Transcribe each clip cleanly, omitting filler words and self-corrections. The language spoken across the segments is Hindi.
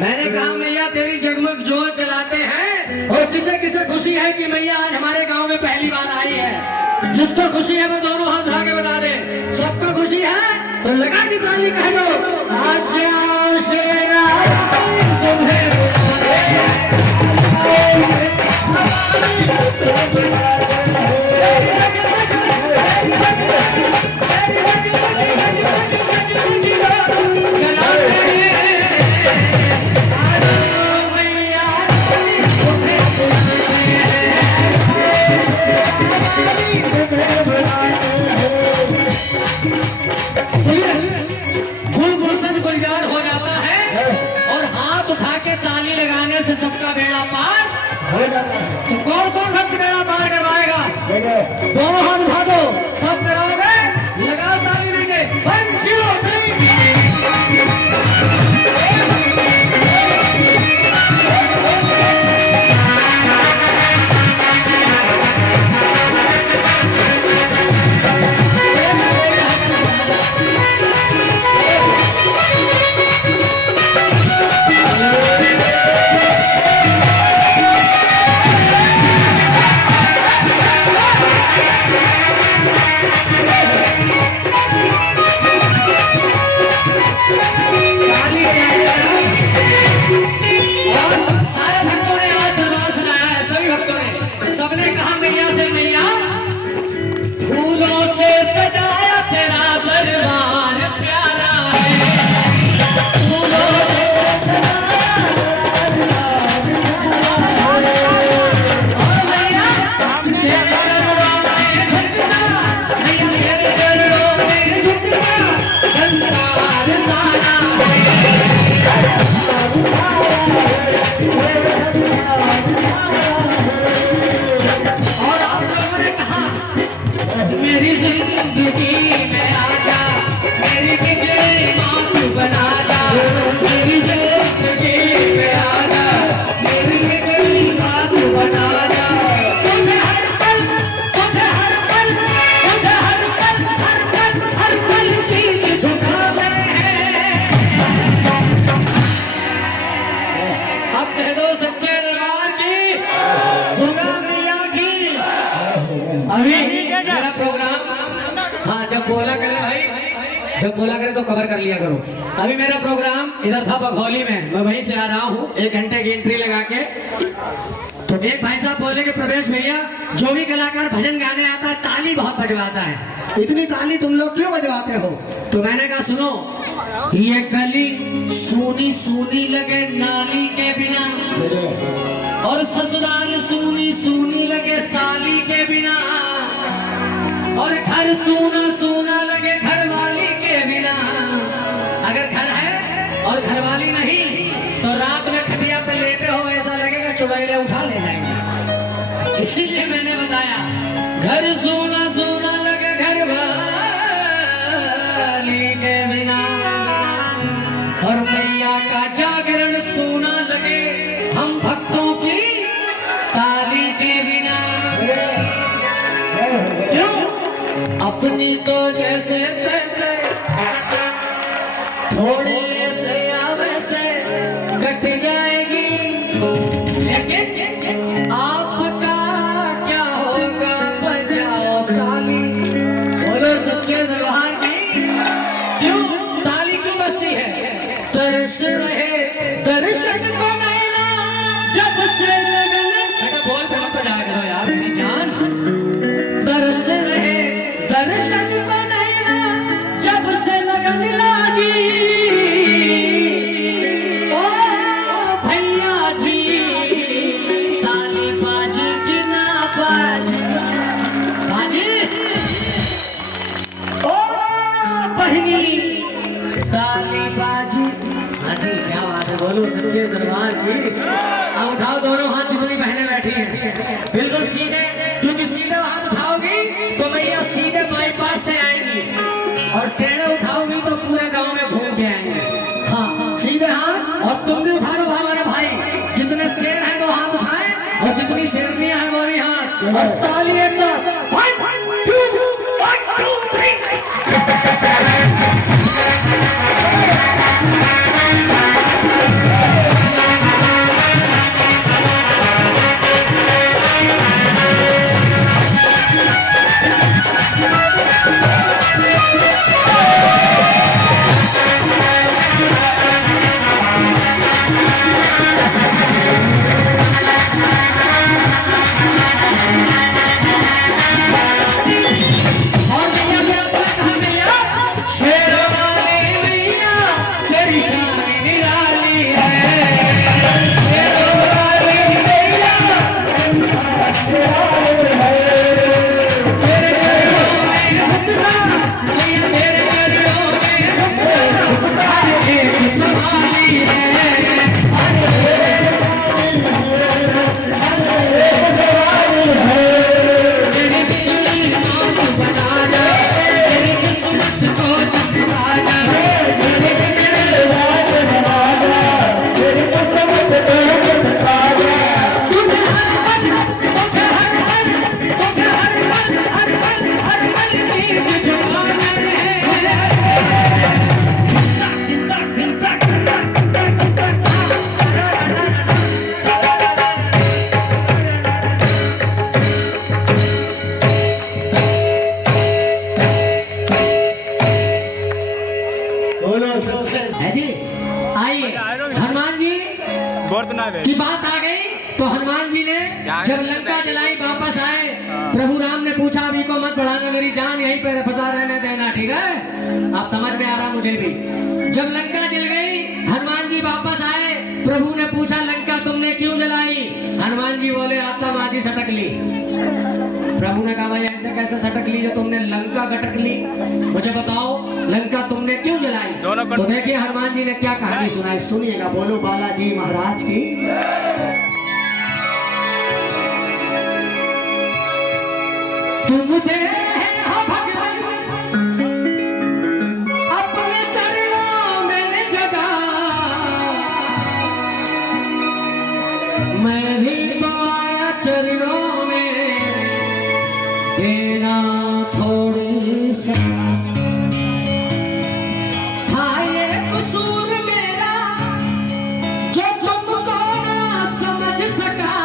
मैंने कहा मैया तेरी जगमग जोत जलाते हैं, और किसे किसे खुशी है कि मैया आज हमारे गांव में पहली बार आई है। जिसको खुशी है वो दोनों हाथ उठा के बता दे। सबको खुशी है तो लगा की ताली कह दो। आज गुलजार हो जाता है और हाथ उठा के ताली लगाने से सबका बेड़ा पार हो जाता है। तो कौन कौन सबका बेड़ा पार करवाएगा? दोनों हाथ उठा दो, सब कराओगे, लगाओ ताली लेके। 1 0 3 सबने कहा मैया से, मैया फूलों से सजाया तेरा दरबार प्यारा है, फूलों से संसार सारा मेरी जिंदगी में आजा, मेरी बिगड़ी मां बना जा, मेरी जिंदगी में आजा, मेरी बिगड़ी मां बना जा। मुझे हर पल, मुझे हर पल, मुझे हर पल, हर पल, हर पल शीश झुकावे हैं। अब कह दो सच्चे दरबार की, दुर्गा मैया की। अभी मेरा प्रोग्राम, हाँ जब बोला करे भाई, जब बोला करे तो कवर कर लिया करो। अभी मेरा प्रोग्राम इधर था बघौली में, मैं वहीं से आ रहा हूँ 1 घंटे की एंट्री लगा के। तो एक भाई साहब बोले कि प्रवेश भैया जो भी कलाकार भजन गाने आता है ताली बहुत बजवाता है, इतनी ताली तुम लोग क्यों बजवाते हो? तो मैंने कहा सुनो, ये गली सूनी सूनी लगे नाली के बिना, और ससुराल सूनी सूनी लगे साली के बिना, और घर सूना सूना लगे घरवाली के बिना। अगर घर है और घरवाली नहीं तो रात में खटिया पे लेटे हो ऐसा लगेगा चुड़ैले उठा ले जाएंगे। इसीलिए मैंने बताया घर सूना सूना लगे घरवाली के बिना, और मैया का जागरण सूना लगे हम भक्तों की ताली के बिना। क्यों? अपनी तो जैसे तैसे थोड़ी ऐसे या वैसे कट जाएगी, लेकिन आपका क्या होगा? बजाओ ताली, बोलो सच्चे दरबार की। क्यों ताली क्यों बजती है? तरस रहे दर्शन को नैना जब से लगन, बेटा बोल बहुत बजा करो यार मेरी जान। तरस रहे दर्शन को नैना जब से लगन लागी, ओ भैया जी ताली बाजी कि ना बाजी, बाजी ओ बहनी ताली बाजी। हाँ जी क्या बात है, बोलो। बोलो सच्चे दरबार की। अब उठाओ दोनों हाथ जितनी बहनें बैठी हैं बिल्कुल सीधे, क्योंकि सीधे हाथ उठाओगी तो मैया सीधे बाईपास से आएंगी और टेढ़े उठाओगी तो पूरे गांव में घूम के आएंगे। हाँ सीधे हाथ, और तुम भी उठा लो हमारे भाई, जितने शेर हैं वो हाथ उठाए और जितनी शेरनियां हैं वो भी हाथ, और ताली एक साथ। 1 2 1 2 3 है जी। आइए हनुमान जी की बात आ गई तो हनुमान जी ने जब लंका जलाई वापस आए, प्रभु राम ने पूछा अभी को मत बढ़ाना, मेरी जान यहीं पे फंसा रहने देना, ठीक है? आप समझ में आ रहा मुझे भी। जब लंका जल गई हनुमान जी वापस आए, प्रभु ने पूछा लंका तुमने क्यों जलाई? हनुमान जी बोले आतमाजी सटक ली। प्रभु ने कहा भाई ऐसे कैसे सटक ली जो तुमने लंका गटक ली, मुझे बताओ लंका तुमने क्यों जलाई? तो देखिए हनुमान जी ने क्या कहानी सुनाई, सुनिएगा। बोलो बालाजी महाराज की। तुम दे रहे हो भगवान अपने चरणों में जगह, मैं भी तो आया चरणों में देना थोड़ी सी। था ये कसूर मेरा जो तुमको ना समझ सका,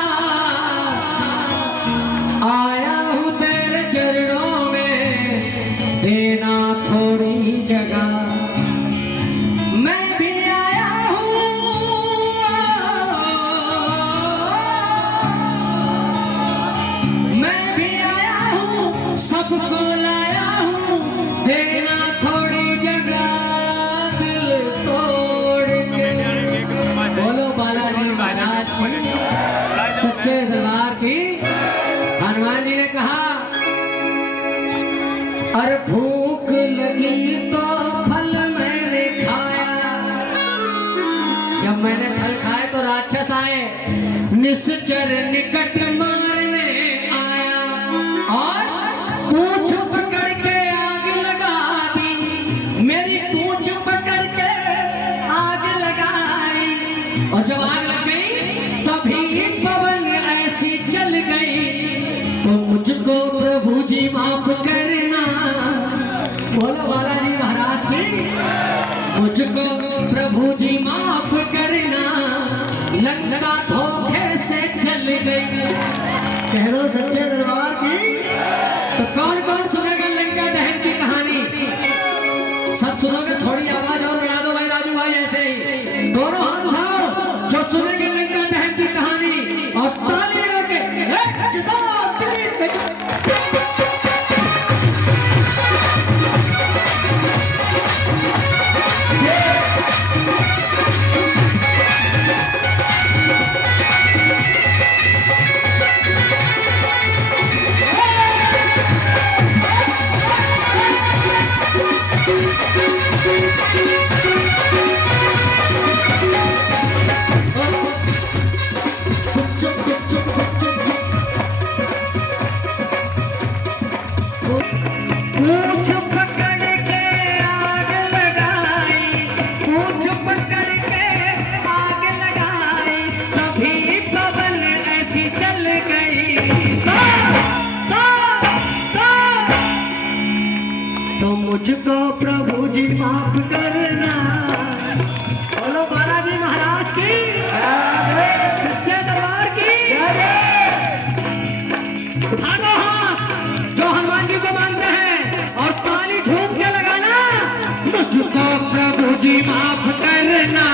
आया हूँ तेरे चरणों में देना थोड़ी जगह। मैं भी आया हूँ सबको लाया हूँ देना थोड़ी जगह, दिल तोड़ के। बोलो बालाजी महाराज की, सच्चे दरबार की। हनुमान जी ने कहा अरे भूख लगी तो फल मैंने खाया, जब मैंने फल खाए तो राक्षस आए निश्चर निकट मारने आया, और पूंछ पकड़ के आग लगा दी, मेरी पूंछ पकड़ के आग लगाई, और जब आग लग गई तभी पवन ऐसी चल गई, तो मुझको प्रभु जी माफ करना। बोलो बालाजी महाराज की। मुझको प्रभु जी माफ करना, लंका धोखे से चल गई। कह दो सच्चे दरबार की। तो कौन कौन सुनेगा लंका दहन की कहानी? सब सुनोगे? थोड़ी आवाज और बढ़ा दो भाई राजू भाई, ऐसे ही दोनों हाथ उठाओ जो सुनेंगे। की, सच्चे दरबार की। उठा दो हाथ जो हनुमान जी को मानते हैं और ताली झूम के लगाना। मुझको प्रभु जी माफ करना,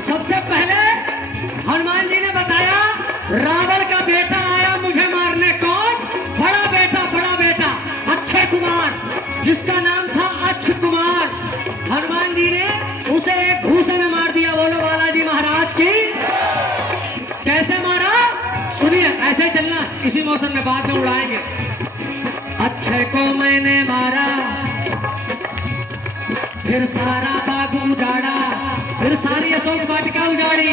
सबसे पहले हनुमान जी ने बताया रावण का बेटा आया मुझे मारने। कौन? बड़ा बेटा अक्षय कुमार, जिसका नाम था अक्ष कुमार। हनुमान जी ने उसे एक घूसे में मार दिया। बोलो बालाजी महाराज की। कैसे मारा सुनिए, ऐसे ही चलना, इसी मौसम में बाद में उड़ाएंगे। अक्षय को मैंने मारा, फिर सारा बाग उजाड़ा, फिर सारी अशोक वाटिका उजाड़ी।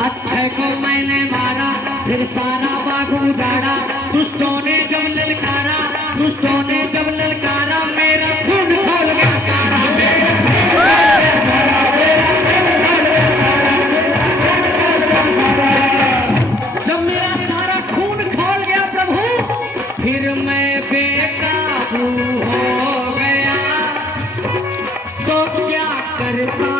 अक्षय को मैंने मारा, फिर सारा बाग उजाड़ा। दुष्टों ने जब ललकारा, मेरा खून खोल गया सारा। जब मेरा सारा खून खोल गया प्रभु, फिर मैं बेकाबू हो गया। तो क्या करता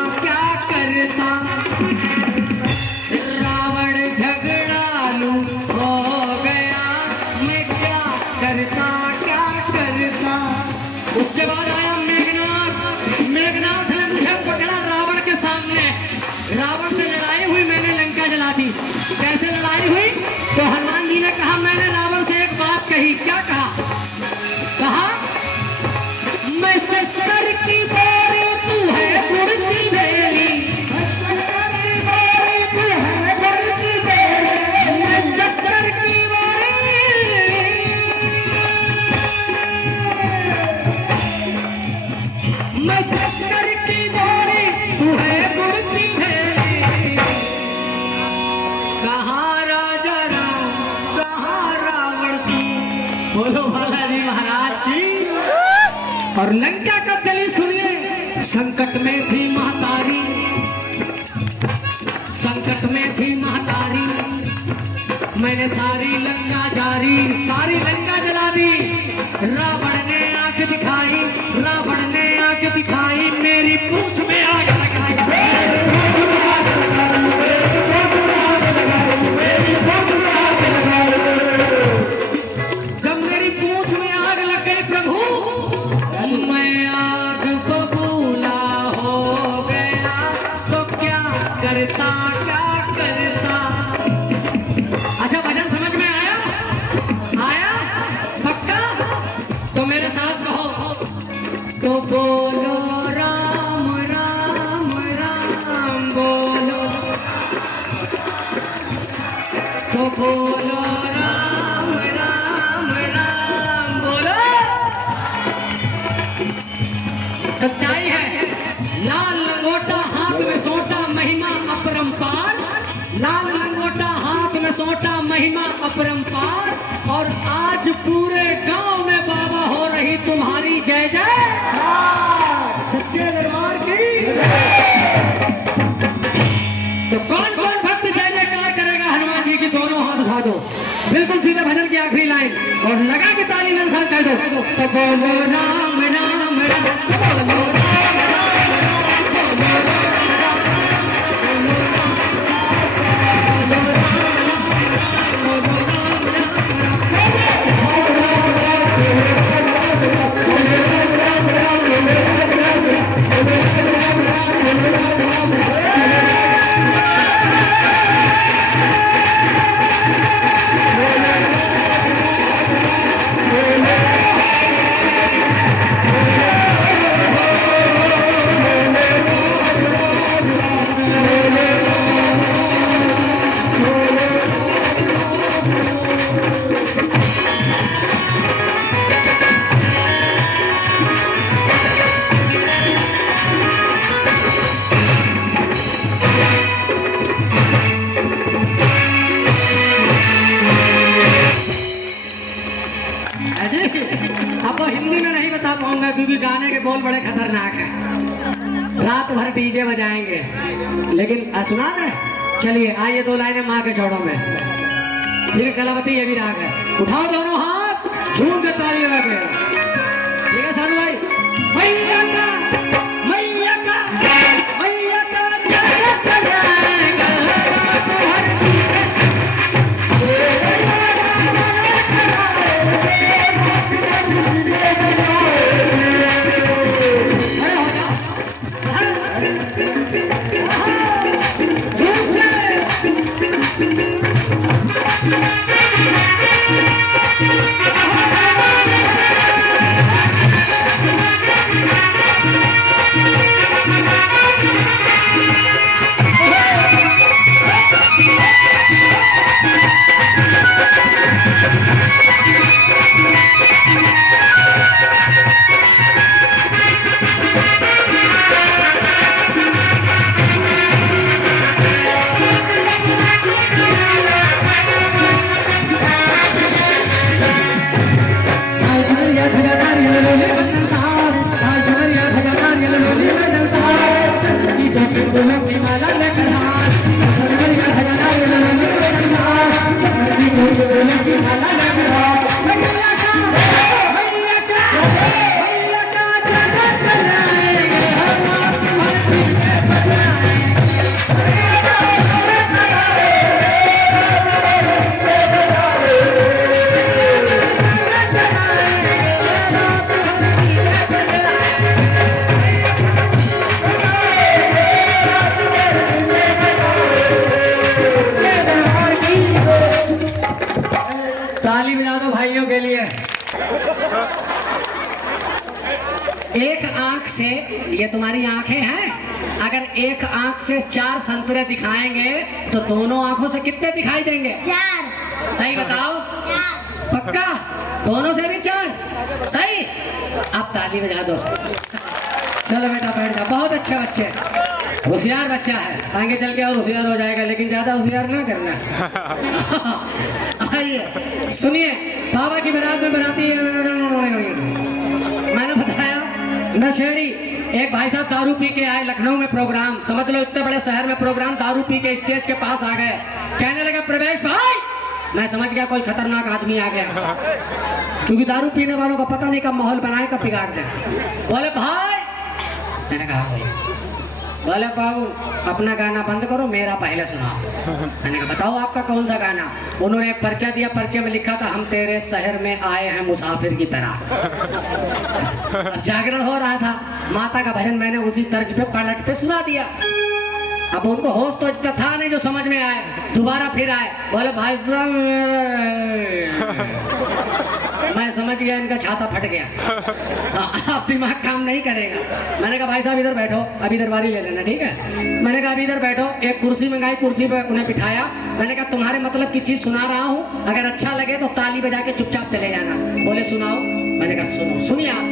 रावण झगड़ालू हो गया। मैं क्या करता। उसके बाद आया मेघनाथ ने मुझे पकड़ा रावण के सामने। रावण से लड़ाई हुई, मैंने लंका जला दी। कैसे लड़ाई हुई? तो हनुमान जी ने कहा, मैंने रावण से एक बात कही। क्या कहा? मैं शक्कर की बोरी, तू है गुड़ की बेली। मैं शक्कर की बोरी, तू है गुड़ की बेली। कहाँ राजा राम, कहाँ रावण तू। बोलो बालाजी महाराज की। और लंका कब जली सुनिए। संकट में थी महतारी, मैंने सारी लंका जला दी। रावण ने आंख दिखाई, मेरी पूंछ में आग लगाई। जब मेरी पूंछ में आग लग गई प्रभु, मैं आग बबूला हो गया। तो क्या करता। अच्छा भजन समझ में आया पक्का? तो मेरे साथ कहो। तो बोलो राम राम राम बोलो, तो बोलो राम राम राम बोलो। सच्चाई है। लाल लंगोटा हाथ में सोटा, महिमा अपरंपार। लाल लंगोटा हाथ में सोटा, महिमा अपरंपार। और आज पूरे गांव में बाबा हो रही तुम्हारी जय जय। सच्चे दरबार की। तो कौन कौन भक्त जय जयकार करेगा हनुमान जी की? दोनों हाथ उठा दो, बिल्कुल सीधे भजन की आखिरी लाइन, और लगा के ताली मेरे साथ कह दो। तो बोलो राम राम राम, बोलो क्योंकि गाने के बोल बड़े खतरनाक हैं। रात भर डीजे बजाएंगे, लेकिन सुना दे। चलिए आइए 2 लाइनें माँ के छोड़ों में। ठीक है, कलावती ये भी राग है। उठाओ दोनों हाथ, झूम के ताली लगा के। ठीक है सानू भाई। मैया का मैया का मैया का ताली बजा दो भाइयों के लिए। एक आंख से, ये तुम्हारी आंखें हैं, अगर एक आंख से 4 संतरे दिखाएंगे तो दोनों आंखों से कितने दिखाई देंगे? 4। सही बताओ। 4 पक्का? दोनों से भी 4? सही। अब ताली बजा दो। चलो बेटा बैठ जा। बहुत अच्छे बच्चे, होशियार बच्चा है, आगे चल के और होशियार हो जाएगा, लेकिन ज्यादा होशियार ना करना। आइए सुनिए, बाबा की बारात में बराती है। मैंने बताया नशेड़ी एक भाई साहब दारू पी के आए लखनऊ में प्रोग्राम, समझ लो इतने बड़े शहर में प्रोग्राम, दारू पी के स्टेज के पास आ गए। कहने लगा प्रवेश भाई, मैं समझ गया कोई खतरनाक आदमी आ गया, क्योंकि दारू पीने वालों का पता नहीं कब माहौल बनाए कब बिगाड़ दे। बोले भाई, मैंने कहा भाई। बोले बाबू अपना गाना बंद करो, मेरा पहले सुनाओ। मैंने कहा बताओ आपका कौन सा गाना? उन्होंने एक पर्चा दिया, पर्चे में लिखा था हम तेरे शहर में आए हैं मुसाफिर की तरह। जागरण हो रहा था, माता का भजन मैंने उसी तर्ज पे पलट पे सुना दिया। अब उनको होश तो इतना था नहीं जो समझ में आए, दोबारा फिर आए। बोले भाई साहब, मैं समझ गया इनका छाता फट गया, अब दिमाग काम नहीं करेगा। मैंने कहा भाई साहब इधर बैठो, अभी दरबारी ले लेना, ठीक है? मैंने कहा अभी इधर बैठो। एक कुर्सी मंगाई, कुर्सी पे उन्हें बिठाया। मैंने कहा तुम्हारे मतलब की चीज सुना रहा हूँ, अगर अच्छा लगे तो ताली बजा के चुपचाप चले जाना। बोले सुनाओ। मैंने कहा सुनो। सुनिए आप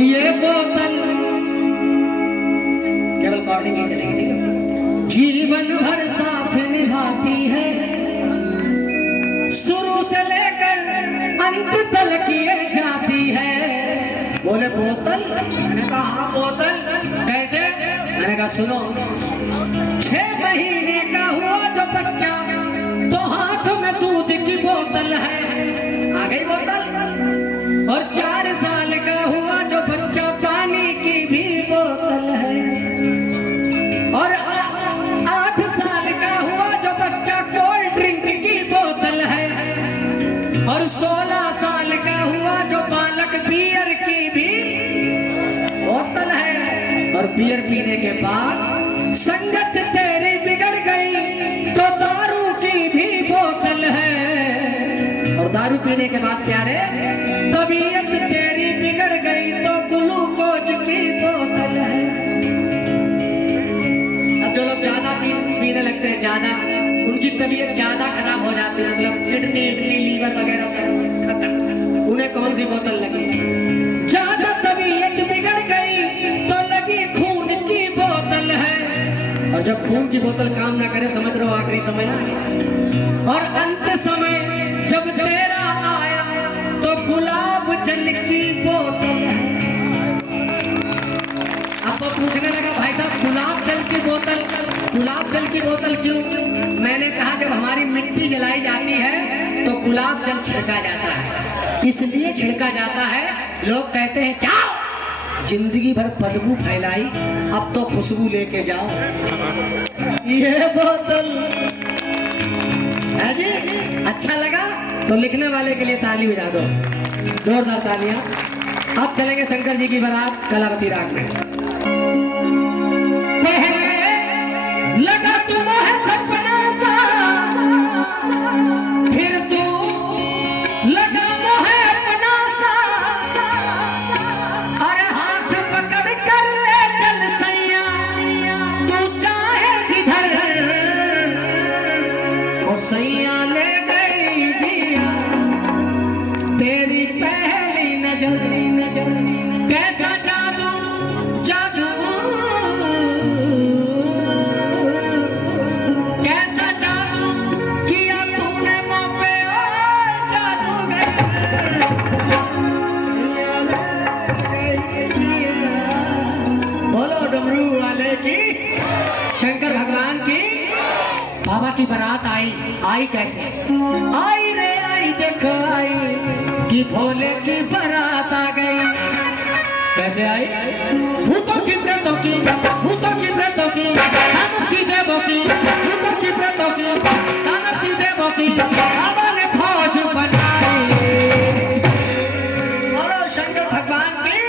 ये बोतल केवल रिकॉर्डिंग ही चलेगी, ठीक है? जीवन भर साथ निभाती है, शुरू से लेकर अंत तक किए जाती है। बोले बोतल? मैंने कहा हाँ बोतल। कैसे? मैंने कहा सुनो। 6 महीने का हुआ जो बच्चा तो हाथ में दूध की बोतल है, आ गई बोतल। और 4 साल का हुआ जो बच्चा पानी की भी बोतल है। और 8 साल का हुआ जो बच्चा कोल्ड ड्रिंक की बोतल है। और 16 साल का हुआ जो बालक बियर की भी बोतल है। और बियर पीने के बाद संगत तेरी बिगड़ गई तो दारू की भी बोतल है। और दारू पीने के बाद प्यारे तबीयत तेरी बिगड़ गई तो ग्लूकोज की बोतल है। अब जो लोग ज्यादा पीने लगते हैं, ज्यादा उनकी तबीयत ज्यादा खराब हो जाती है, मतलब किडनी लीवर वगैरह से खत्म। उन्हें कौन सी बोतल लगी? ज्यादा तबीयत बिगड़ गई तो लगी खून की बोतल है। और जब खून की बोतल काम ना करे, समझ रहे हो आखिरी समय। और अंत समय जब तेरा आया तो गुलाब जल की बोतल है। अब वो पूछने लगा भाई साहब गुलाब जल की बोतल क्यों? मैंने कहा जब हमारी मिट्टी जलाई जाती है तो गुलाब जल छिड़का जाता है, इसलिए छिड़का जाता है। लोग कहते हैं जाओ, जिंदगी भर बदबू फैलाई, अब तो खुशबू लेके जाओ। ये बोतल है जी। अच्छा लगा तो लिखने वाले के लिए ताली बजा दो, जोरदार तालियां। अब चलेंगे शंकर जी की बारात कलावती राग में। पहले लगा तुम्हें सपना सा, फिर तू लगा मोहे अपना सा। अरे हाथ पकड़ कर ले चल सैया, तू चाहे जिधर। ओ सैया ले गई जिया तेरी पहली नजर। कैसा जादू जादू, कैसा जादू किया तूने मुझ पे, ओ जादूगर। बोलो डमरू वाले की, शंकर भगवान की। बाबा की बारात आई कैसे आई रे आई, देखो आई कि भोले की बारात आ गई। कैसे आई? भूतों की प्रेतों की, भूतों की प्रेतों की, दानव की देवों की, भूतों की प्रेतों की, दानव की देवों की, बाबा ने फौज बनाई। बोलो शंकर भगवान की।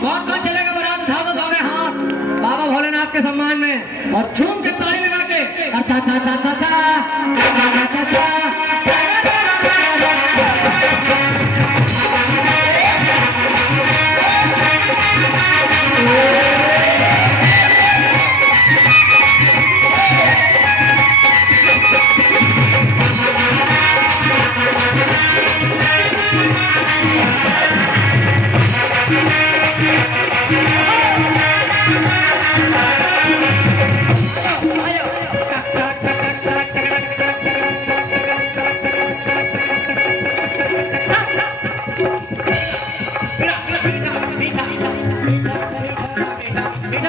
कौन कौन चलेगा बारात? उठा दो दोनों हाथ बाबा भोलेनाथ के सम्मान में और झूम के ताली लगा के ता ता ता ता ता।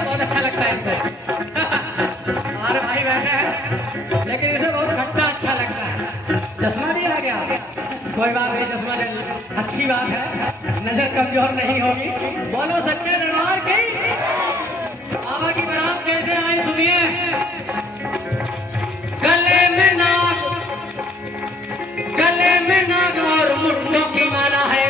बहुत अच्छा लगता है इसको। हमारे भाई बैठे हैं लेकिन इसे बहुत खट्टा अच्छा लगता है। चश्मा भी आ गया, कोई बात नहीं, चश्मा अच्छी बात है, नजर कमजोर नहीं होगी। बोलो सच्चे दरबार की। बाबा की बारात कैसे आई सुनिए। गले में नाग और मुट्ठों की माला है।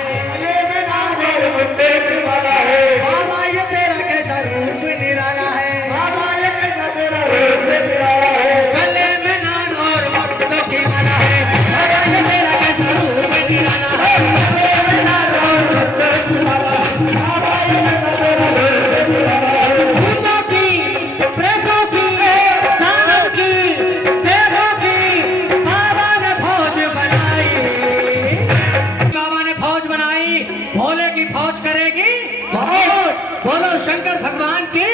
बाबा ये तेरा कैसा रूप निराला है। गले में नाग और मुट्ठों की माला है। बाबा ये तेरा कैसा रूप निराला है। भूतों की, प्रेतों की, दानव की, देवों की, बाबा ने फौज बनाई। बाबा ने फौज बनाई, भोले की फौज करेगी। बोलो शंकर भगवान की।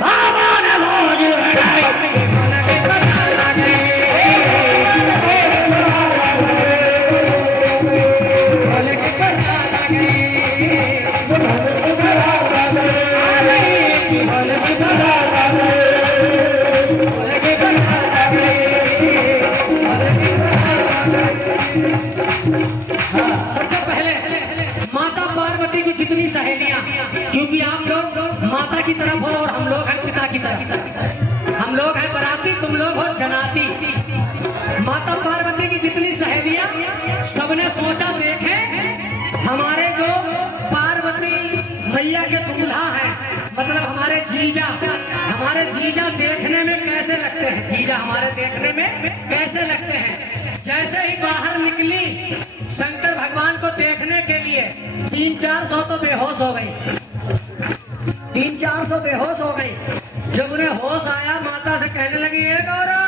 बाबा ने फौज बनाई, भोले की बारात आ गई। भोले की बारात आ गई। भोले की बारात आ गई। भोले की बारात आ गई। भोले की बारात आ गई। भोले की बारात आ गई। सबसे पहले माता पार्वती की जितनी सहेलियां, क्योंकि आप लोग माता की तरफ हो और हम लोग हैं पिता की तरफ। हम लोग हैं बराती, तुम लोग हो जनाती। माता पार्वती की जितनी सहेलियां, सबने सोचा देखे हमारे जो पार्वती मैया के दूल्हा हैं, मतलब हमारे जीजा देखने में कैसे लगते हैं। जीजा हमारे देखने में कैसे लगते हैं। जैसे ही बाहर निकली शंकर भगवान को देखने के लिए 300-400 तो बेहोश हो गई। 300-400 बेहोश हो गई। जब उन्हें होश आया माता से कहने लगी, ए गौरा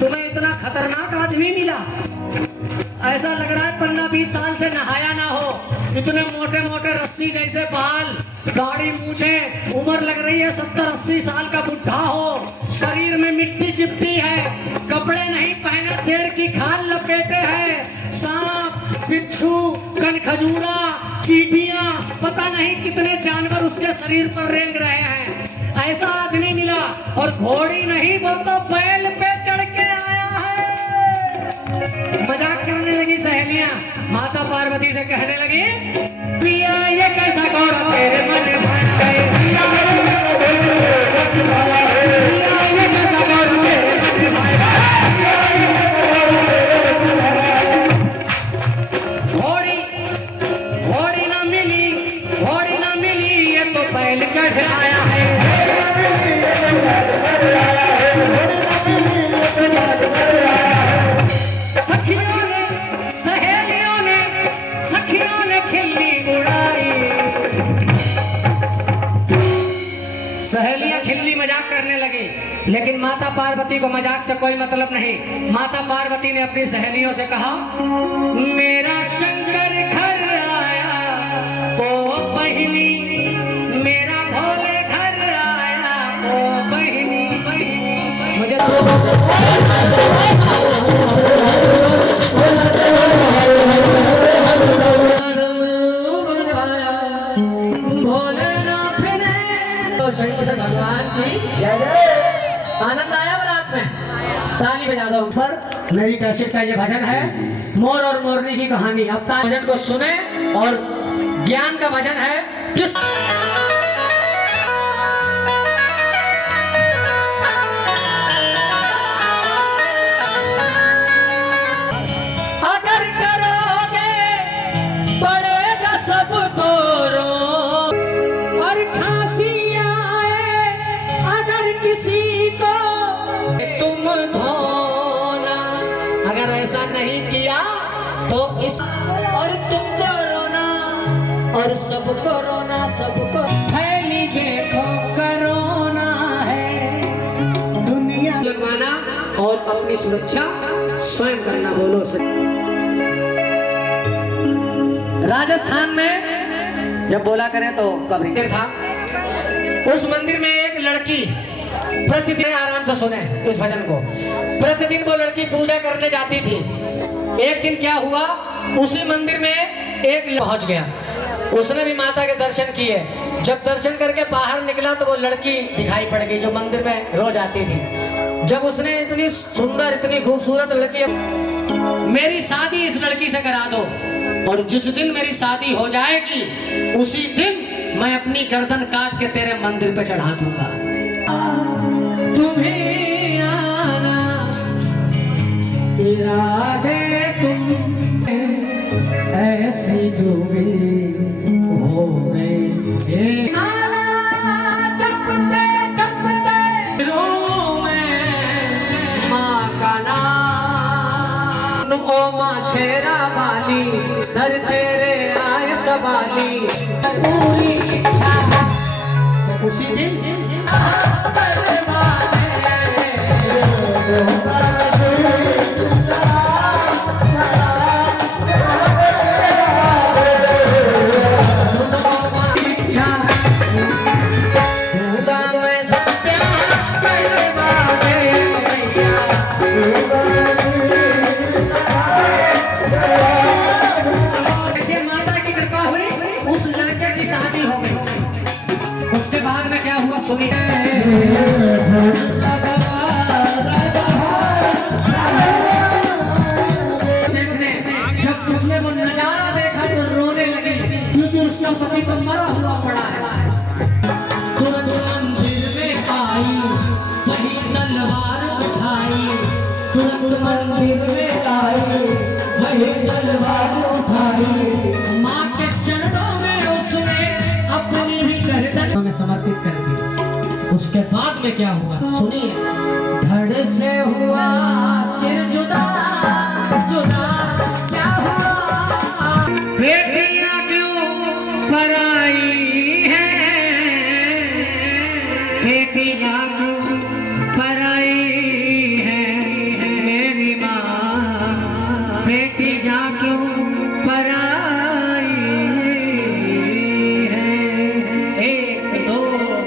तुम्हें इतना खतरनाक आदमी मिला, ऐसा लग रहा है 15-20 साल से नहाया ना हो। इतने मोटे मोटे रस्सी जैसे बाल, दाढ़ी मूछे, उम्र लग रही है 70-80 साल का बुढ़ा हो। शरीर में मिट्टी चिपटी है, कपड़े नहीं पहने, शेर की खाल लपेटे हैं, सांप बिच्छू कनखजूरा, चींटियां, पता नहीं कितने जानवर उसके शरीर पर रेंग रहे हैं। ऐसा आदमी मिला और घोड़ी नहीं, वो तो बैल पे चढ़ के आया है। मजाक करने लगी सहेलियां, माता पार्वती से कहने लगी, पिया ये कैसा गौर तेरे मन में है, पिया ये कैसा गौर तेरे मन में है। घोड़ी ना मिली, ये तो बैल चढ़ आया है। सखियों ने खिल्ली उड़ाई। सहेलियां खिल्ली मजाक करने लगी, लेकिन माता पार्वती को मजाक से कोई मतलब नहीं। माता पार्वती ने अपनी सहेलियों से कहा, मेरा शंकर घर आया ओ बहिनी, मेरा भोले घर आया ओ बहिनी, बहिनी मुझे भोलेनाथ ने तो शंकर भगवान की जय जय। आनंद आया बारात में, ताली बजा दो। पर मेरी कैसेट का ये भजन है, मोर और मोरनी की कहानी। अब भजन को सुने और ज्ञान का भजन है। किस अगर करोगे पड़ेगा सबको रो, और खांसी आए अगर किसी को तुम धोना। अगर ऐसा नहीं किया तो इस और तुमको रोना और सबको रोना, सबको फैली देखो करोना है दुनिया। लगवाना और अपनी सुरक्षा स्वयं करना। बोलो से राजस्थान में जब बोला करें तो कब्र था, उस मंदिर में एक लड़की प्रतिदिन, आराम से सुने इस भजन को, प्रतिदिन वो लड़की पूजा करने जाती थी। एक दिन क्या हुआ, उसी मंदिर में एक पहुंच गया, उसने भी माता के दर्शन किए। जब दर्शन करके बाहर निकला तो वो लड़की दिखाई पड़ गई जो मंदिर में रोज आती थी। जब उसने इतनी सुंदर, इतनी खूबसूरत लड़की, मेरी शादी इस लड़की से करा दो, और जिस दिन मेरी शादी हो जाएगी उसी दिन मैं अपनी गर्दन काट के तेरे मंदिर पे चढ़ा दूंगा। तुम्हें आना इरादे तुम ऐसे डूबे हो गए, टपते टपते रो में माँ का नाम, ओ माँ शेरा वाली, सर तेरे आए सवाली, पूरी इच्छा उसी दिन उसके बाद में क्या हुआ सुनिए। जब उसने वो नजारा देखा तो रोने लगी, क्योंकि उसका पति तो मरा हुआ पड़ा है। तुरंत मंदिर में आई, वही तलवार उठाई, तुरंत मंदिर में आई, वही तलवार उठाई, माँ के चरणों में उसने अपनी भी गर्दन में समर्पित कर दी। उसके बाद में क्या हुआ सुनिए। धड़ से हुआ सिर जुदा, जुदा क्या हुआ, बेटियां क्यों पराई हैं, बेटियां क्यों पराई हैं, मेरी माँ बेटियां क्यों पराई हैं। 1 2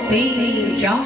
3 4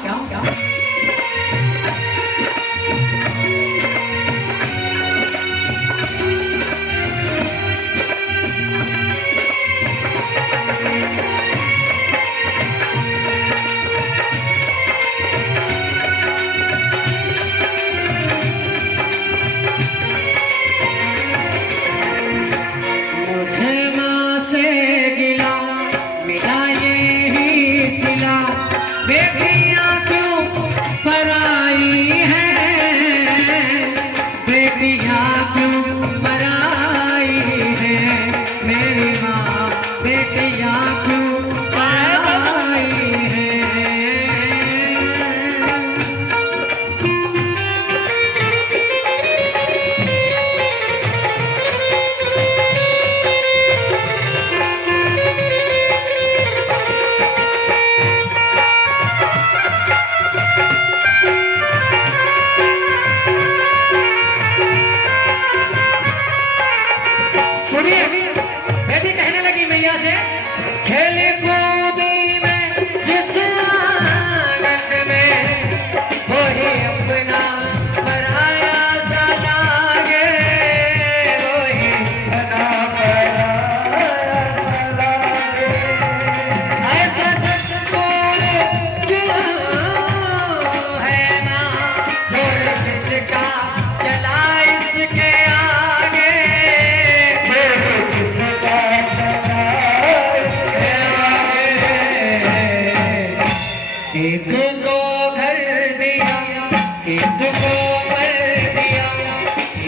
एक को मर दिया,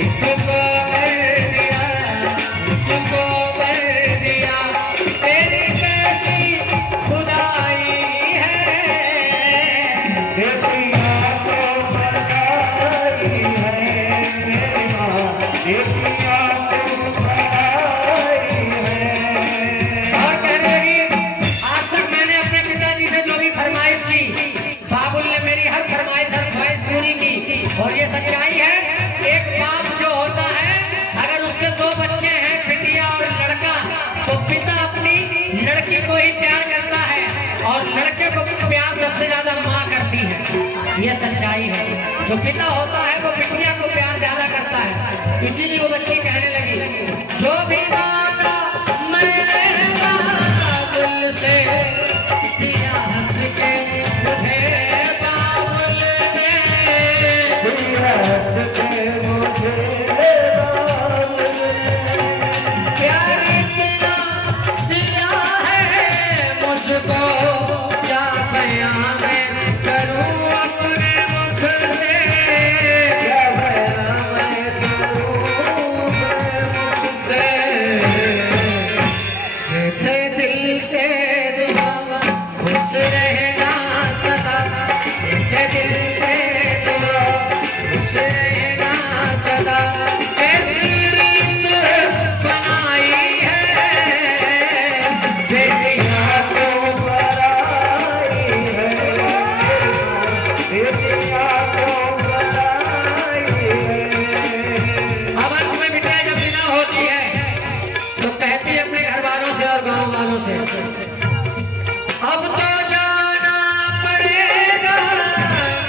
एक को मर दिया, एक को मर दिया, तेरी कैसी खुदाई है, बेटिया को बनाई है मेरी माँ, बेटिया को बनाई है। और कहने लगी आज तक मैंने अपने पिताजी से जो भी फरमाइश की, बाबुल ने मेरी हर फरमाइश हर ख्वाहिश पूरी की। और ये सच्चाई है, एक बाप जो होता है अगर उसके दो बच्चे हैं बिटिया और लड़का, तो पिता अपनी लड़की को ही प्यार करता है और लड़के को प्यार सबसे ज्यादा माँ करती है। ये सच्चाई है, जो पिता होता है वो बिटिया को प्यार ज्यादा करता है। इसीलिए वो बच्ची कहने लगी, जो भी मांगा मैंने बाबुल से दिया हंस के मुझे, बाबुल ने दिया हंस के मुझे, बाबुल ने प्यार इतना दिया है मुझको, क्या बयां मैं करूं अपने मुख से, क्या बयां मैं करूं अपने मुख से, कहते दिल से दुआ खुश रहना सदा, कहते दिल से दुआ खुश रहना सदा, कैसी रीत बनाई है, बेटिया को बनाई है, बेटिया को बनाई है। अब अंत में बिटिया जब बिना होती है तो कहती है अपने घर वालों से और गांव वालों से, अब तो जाना पड़ेगा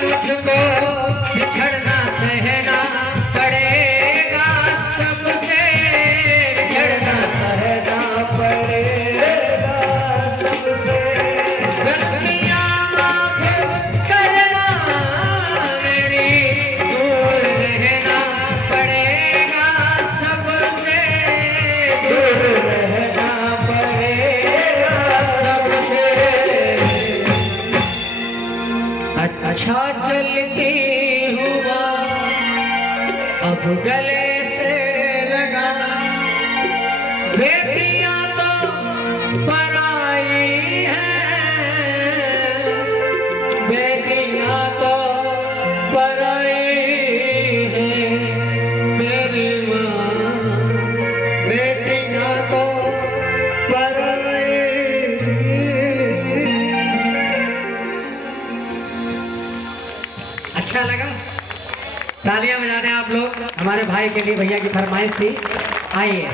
मुझको, बिछड़ना सहना पड़ेगा सबसे, बिछड़ना सहना पड़ेगा सबसे, गलतियां माफ करना मेरी, दूर रहना पड़ेगा सबसे, दूर रहना पड़ेगा सबसे। अच्छा चलती हुआ अब गले से लगा, बेटियां तो पराई हैं, बेटियां तो पराई हैं मेरी माँ, बेटियां तो पराई। अच्छा लगा? तालियां बजा दें आप लोग, हमारे भाई के लिए, भैया की फरमाइश थी। आइए।